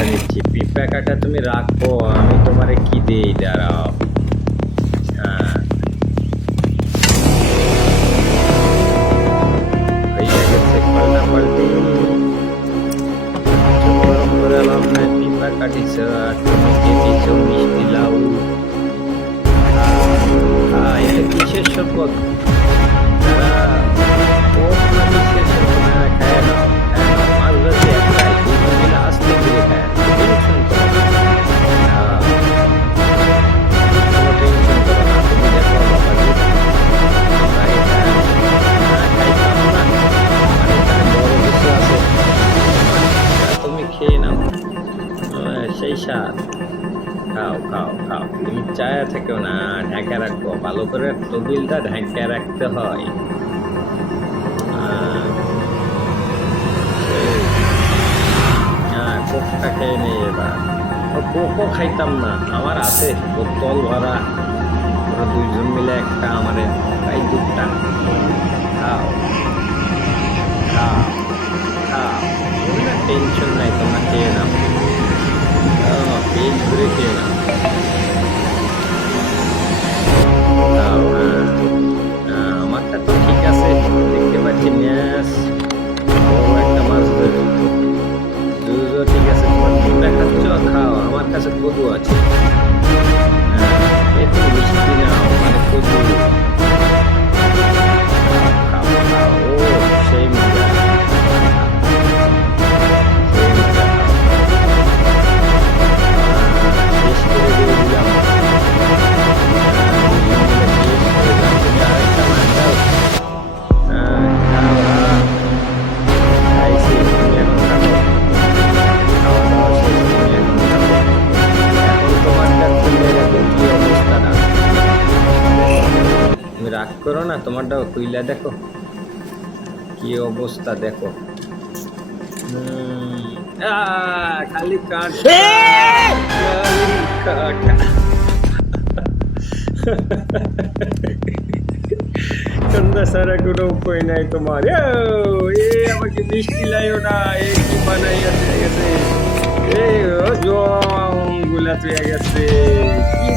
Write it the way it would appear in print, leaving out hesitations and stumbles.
কাটা নিচ্ছি। পিঁপড়া কাটা তুমি রাখো, আমি তোমারে কি দিই, দাঁড়াও। হ্যাঁ, হইয়া গেছে পাল্টাপাল্টি। গরম করে লাভ নাই, পিঁপড়া কাটিছ, তুমি যে দিছ মিষ্টি লাউ। এটা কিসের শপথ? তুমি খেয়ে নাও, সেই স্বাদ। খাও খাও খাও, তুমি চায়া থেকেও না, ঢেকে রাখো ভালো করে, টেবিলটা ঢেকে রাখতে হয়। হ্যাঁ, কোকটা খেয়ে নেই এবার। কোকও খাইতাম না, আমার আছে বোতল ভরা, ওরা দুইজন মিলে একটা আমারে এই দুধটা। খাও খাও খাও, কোনো টেনশন নাই, তোমরা খেয়ে নাও, পেট ভরে খেয়ে নাও। খাও, আমারটা তো ঠিক আছে, দেখতে পাচ্ছি ম্যাস বড় একটা মাছ ধরে। দুধও ঠিক আছে, তোমার ডিমটা খাচ্ছ, খাও, আমার কাছে কদু আছে। একটু মিষ্টি নাও, মানে কদু। খাও খাও, ও সেই মজা, সেই মজা। শেষ করে দিয়ে দিলাম, তুমি আরেকটা মাছ দাও। খাও, খাইছি, তুমি এখন খাবো। খাওয়া দাওয়া শেষ, তুমি এখন খাবো। এখন তোমারটা খুলে দেখো কি অবস্থাটা। তুমি রাগ করো না, তোমারটাও খুইলা দেখো কি অবস্থা, দেখো। খালি কাঁটা, খালি কাঁটা। কান্দা সারা কোনো উপায় নাই তোমার। আমাকে মিষ্টি লাইও না, এ কি বানাইয়া দিয়ে গেছে, এ জং গুলা চুয়ে গেছে, কি